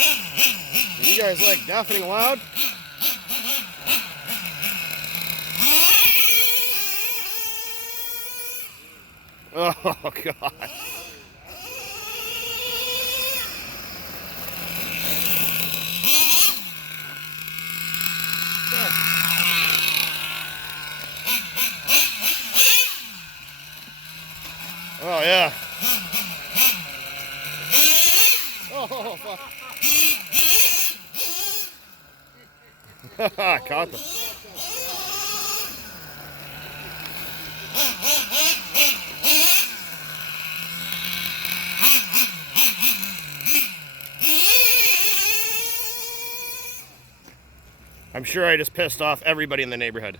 You guys like deafening loud? Oh, God. Oh, yeah. Oh, fuck. I caught them. I'm sure I just pissed off everybody in the neighborhood.